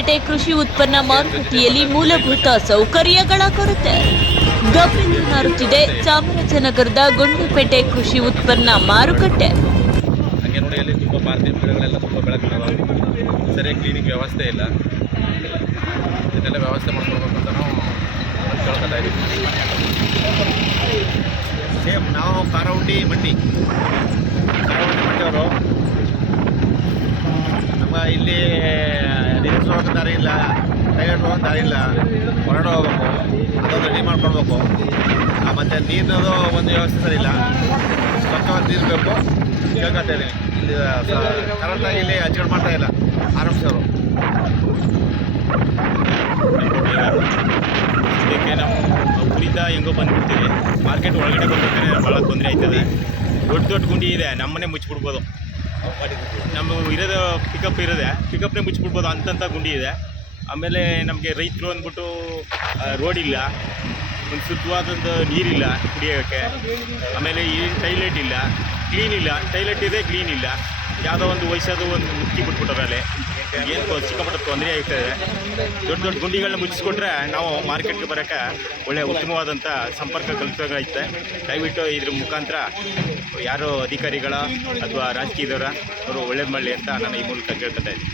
ಗುಂಡ್ಲುಪೇಟೆ ಕೃಷಿ ಉತ್ಪನ್ನ ಮಾರುಕಟ್ಟೆಯಲ್ಲಿ ಮೂಲಭೂತ ಸೌಕರ್ಯಗಳ ಕೊರತೆ ಗಬ್ಬೆದ್ದು ನಾರುತ್ತಿದೆ ಚಾಮರಾಜನಗರದ ಗುಂಡ್ಲುಪೇಟೆ ಕೃಷಿ ಉತ್ಪನ್ನ ಮಾರುಕಟ್ಟೆ. ಹಾಗೆ ನೋಡಿ, ಅಲ್ಲಿ ತುಂಬ ಪಾರ್ಕಿಂಗ್ ಗಿಡಗಳೆಲ್ಲ ತುಂಬ ಬೆಳಕಿದಾವೆ. ಸರಿಯಾಗಿ ಕ್ಲೀನಿಂಗ್ ವ್ಯವಸ್ಥೆ ಇಲ್ಲ. ಇದೆಲ್ಲ ವ್ಯವಸ್ಥೆ ಮಾಡ್ಕೊಡ್ಬೇಕು ಅಂತ ನಾವು ಕೇಳ್ಕೊತಾ ಇದ್ದೀವಿ. ಸೇಮ್ ನಾವು ಕಾರವಂಡಿ ಮಂಡಿ ಅವರು ನಮ್ಗೆ ಇಲ್ಲಿ ರೀಲ್ಸ್ ಹೋಗೋಕೆ ದಾರಿ ಇಲ್ಲ, ಟೈಲೆಟ್ ಹೋಗೋಕೆ ದಾರಿ ಇಲ್ಲ, ಹೊರಗಡೆ ಹೋಗ್ಬೇಕು, ಅದೊಂದು ರೆಡಿ ಮಾಡ್ಕೊಳ್ಬೇಕು. ಮತ್ತು ನೀರಿನದು ಒಂದು ವ್ಯವಸ್ಥೆ ಸರಿ ಇಲ್ಲ, ಸ್ವಚ್ಛವಾದ ನೀರು ಬೇಕು ಕೇಳ್ಕೊತಾ ಇದ್ದೀನಿ. ಇಲ್ಲಿ ಕರೆಕ್ಟಾಗಿ ಇಲ್ಲಿ ಹಚ್ಕೊಂಡು ಮಾಡ್ತಾ ಇಲ್ಲ ಆರಂಭಿಸೋರು. ಇದಕ್ಕೆ ನಾವು ಊರಿಂದ ಹೆಂಗೋ ಬಂದುಬಿಡ್ತೀವಿ, ಮಾರ್ಕೆಟ್ ಒಳಗಡೆ ಬರ್ಬೇಕಾದ್ರೆ ಭಾಳ ತೊಂದರೆ ಆಯ್ತದೆ. ದೊಡ್ಡ ದೊಡ್ಡ ಗುಂಡಿ ಇದೆ, ನಮ್ಮನೆ ಮುಚ್ಚಿಬಿಡ್ಬೋದು. ನಮ್ಮ ಇರೋದು ಪಿಕಪ್ನೇ ಮುಚ್ಚಿಬಿಡ್ಬೋದು ಅಂತಂಥ ಗುಂಡಿ ಇದೆ. ಆಮೇಲೆ ನಮಗೆ ರೈತರು ಅಂದ್ಬಿಟ್ಟು ರೋಡ್ ಇಲ್ಲ, ಒಂದು ಶುದ್ಧವಾದಂಥ ನೀರಿಲ್ಲ ಕುಡಿಯೋಕ್ಕೆ. ಆಮೇಲೆ ಈ ಟೈಲೆಟ್ ಇಲ್ಲ, ಕ್ಲೀನ್ ಇಲ್ಲ. ಟೈಲೆಟ್ ಇದೆ, ಕ್ಲೀನ್ ಇಲ್ಲ. ಯಾವುದೋ ಒಂದು ವಯಸ್ಸಾದ ಒಂದು ಮುಚ್ಚಿ ಬಿಟ್ಬಿಟ್ಟವ್ರಲ್ಲಿ ಏನು ಸಿಕ್ಕಾಪಟ್ಟ ತೊಂದರೆ ಆಗ್ತಾಯಿದೆ. ದೊಡ್ಡ ದೊಡ್ಡ ಗುಂಡಿಗಳನ್ನ ಮುಚ್ಚಿಸ್ಕೊಟ್ರೆ ನಾವು ಮಾರ್ಕೆಟ್ಗೆ ಬರೋಕ್ಕೆ ಒಳ್ಳೆಯ ಉತ್ತಮವಾದಂಥ ಸಂಪರ್ಕ ಕಲ್ಪಿಸೋದೈತೆ. ದಯವಿಟ್ಟು ಇದ್ರ ಮುಖಾಂತರ ಯಾರೋ ಅಧಿಕಾರಿಗಳ ಅಥವಾ ರಾಜಕೀಯದವರ ಅವರು ಒಳ್ಳೇದು ಮಾಡಲಿ ಅಂತ ನಾನು ಈ ಮೂಲಕ ಕೇಳ್ಕೊತಾ ಇದ್ದೀನಿ.